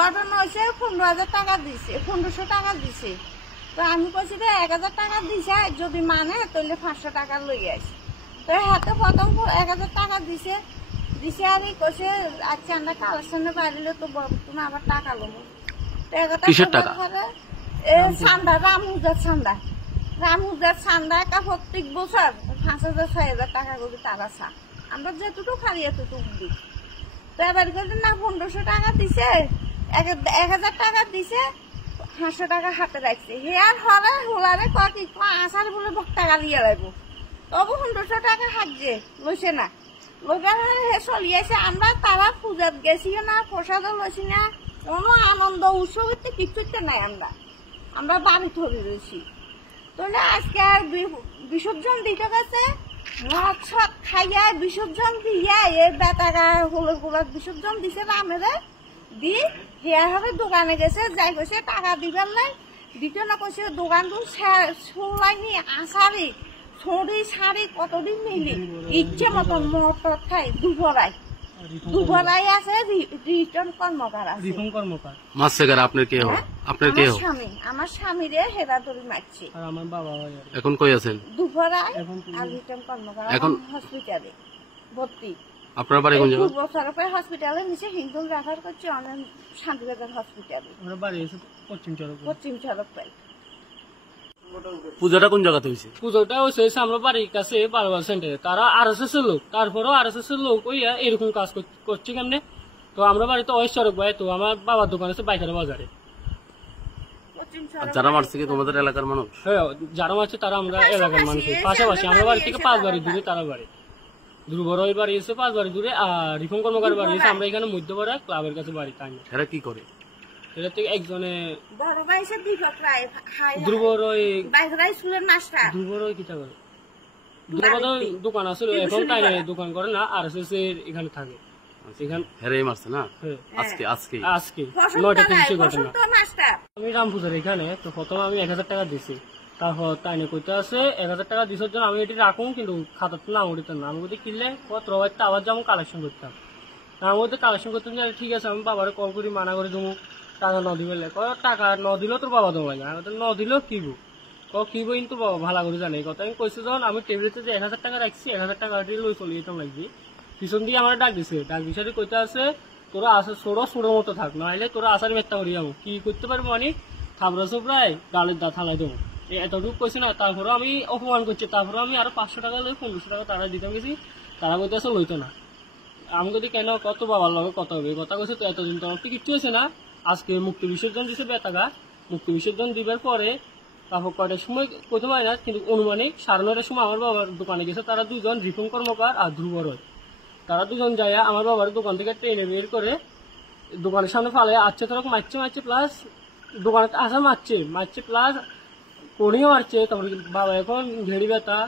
ঘটনা হয়েছে 15,000 টাকা দিছে, 1500 টাকা দিছে। তো আমি কইছি যে 1000 টাকা দিছে, যদি মানে তাহলে 500 টাকা লই আসি। তো হাতে প্রথম 1000 টাকা দিছে আর কইছে আচ্ছা আমরা কালেকশনে পাইলে তো তুমি আবার টাকা লবো। কিসের টাকা? চান্দা, রামুজার চান্দা প্রত্যেক বছর 5,000 6,000 টাকা করে তারা চা। আমরা যেটুকু পারি এতটুকু দিই। তো এবার না 1500 টাকা দিছে, 1000 টাকা দিছে, 500 টাকা হাতে রাখছে। হে আর হোলারে কি আসার বলে টাকা দিয়ে লাগবো, তবু 1500 টাকা হাঁটছে লইছে না। লোকের হে চলিয়েছে। আমরা তারা পূজাত গেছি না, প্রসাদও লইছি না, কোনো আনন্দ উৎসবের কিছুতে নাই। আমরা বাড়ি ধরে রয়েছি। তাহলে আজকে আর বিসর্জন দিতে গেছে, মদ সদ খাইয়া বিসর্জন দিয়া এই বেটারা হলুদ গুলার বিসর্জন দিছে রামেরে দি হেয়ার হবে দোকানে গেছে, যাই কইছে টাকা দিবেন নাই, দিতে না কইছে দোকান সোলাইনি আসারি ছড়ি শাড়ি কতদিন নিলি ইচ্ছে মতন মদ খাই দুপুরাই আছে রিটার্ন কর্মকার আছে। মারছে কারা? আপনার কে হয়? আপনার কে হয়? আমার স্বামীরে হেরা ধরে মারছে। আর আমার বাবা এখন কই আছেন? দুপুরাই আর রিটার্ন কর্মকার এখন হসপিটালে ভর্তি। আপনার বাড়ি কোন জায়গা? বছরের পরে হসপিটালে নিচে হিন্দুল রেফার করছে অনেক শান্তিবাজার হসপিটালে। আমার বাড়ি এসে পশ্চিম চরক পাই। পূজাটা কোন জায়গাতে হয়েছে? পুজোটা হয়েছে আমরা বাড়ির কাছে বারবার সেন্টারে। তারা RSS এর লোক, তারপরেও RSS এর লোক ওইয়া এরকম কাজ করছে কেমনে। তো আমরা বাড়িতে ওই চরক ভাই, তো আমার বাবার দোকান আছে বাইকার বাজারে। যারা মারছে কি তোমাদের এলাকার মানুষ? হ্যাঁ, যারা মারছে তারা আমরা এলাকার মানুষ। পাশাপাশি আমরা বাড়ি থেকে 5 বাড়ি দূরে তারা বাড়ি। ধ্রুব রয় বাড়ি এসে 5 বাড়ি দূরে, আর রিফন কর্মকার বাড়ি এসে আমরা এখানে মধ্যপাড়া ক্লাবের কাছে বাড়ি। তাই না, এরা কি করে? এটা থেকে একজনে বড় ভাই সে দীপক রায়, ধ্রুব রয় বাইকরাই স্কুলের মাস্টার। ধ্রুব রয় কিটা করে? ধ্রুব দোকান আছে, এখন তাই দোকান করে না, RSS এর এখানে থাকে। হেরেই মারছে না আজকে? আজকে 9:30 ঘটনা। আমি রামপুজার এখানে তো প্রথমে আমি 1000 টাকা দিছি। তারপর তাই না কইতে আছে 1000 টাকা দিছার জন্য আমি এটি রাখুন, কিন্তু খাতাতে নাম উঠিতাম না। আমি যদি কিনলে পত্র হয়তো আবার যেমন কালেকশন করতাম, আমার মধ্যে কালেকশন করতাম যে ঠিক আছে আমি বাবারে কল করি মানা করে দেবো টাকা ন দিবে। টাকা ন দিলেও তোর বাবা দেবো না, ন দিলেও কিব কিব কিন্তু বাবা ভালো করে জানে এই কথা। আমি কইছি যখন আমি টেবিলেতে যে 1000 টাকা রাখছি, 1000 টাকা লই চলি যেতাম লাগছি। পিছন দিয়ে আমার ডাক দিছে, ডাক দিছে কইতে আছে তোরা আসা ছোড়োর মতো থাক, নাহলে তোরা আসার মেত্তা করি যাবো। কি করতে পারবো মানে থাবড়া চোপড়ায় গালের দা থালাই দেবো, এতটুকু কইছি না। তারপরে আমি অপমান করছি, তারপরে আমি আরো 500 টাকা লই 1500 টাকা তারা দিতাম গেছি। তারা কইতে আছে লইতো না। আমি যদি কেন কত বাবার লগে কত হবে কথা কইছে, তো এতদিন তো আমার কিচ্ছু হয়েছে না। আজকে মুক্তি বিসর্জন দিছে বেতাগা, মুক্তি বিসর্জন দিবার পরে তারপর কয়টার সময় কইতে পারি না, কিন্তু অনুমানিক 9:30 সময় আমার বাবার দোকানে গেছে তারা দুজন, রিফন কর্মকার আর ধ্রুব রয়। তারা দুজন যায় আমার বাবার দোকান থেকে ট্রেনে বের করে দোকানের সামনে ফালে আচ্ছে, তোরা মারছে প্লাস দোকানে আসা মারছে প্লাস কোনিও মারছে। তারপরে বাবা এখন ঘেড়ি ব্যথা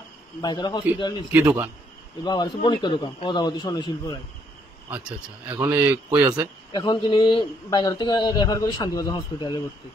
বাইকের হসপিটাল। কি দোকান? বাবার হচ্ছে বণিক দোকান, পদাবতী স্বর্ণ শিল্প রায়। আচ্ছা, এখন কই আছে? এখন তিনি বাইকার থেকে রেফার করে শান্তিবাজার হসপিটালে ভর্তি।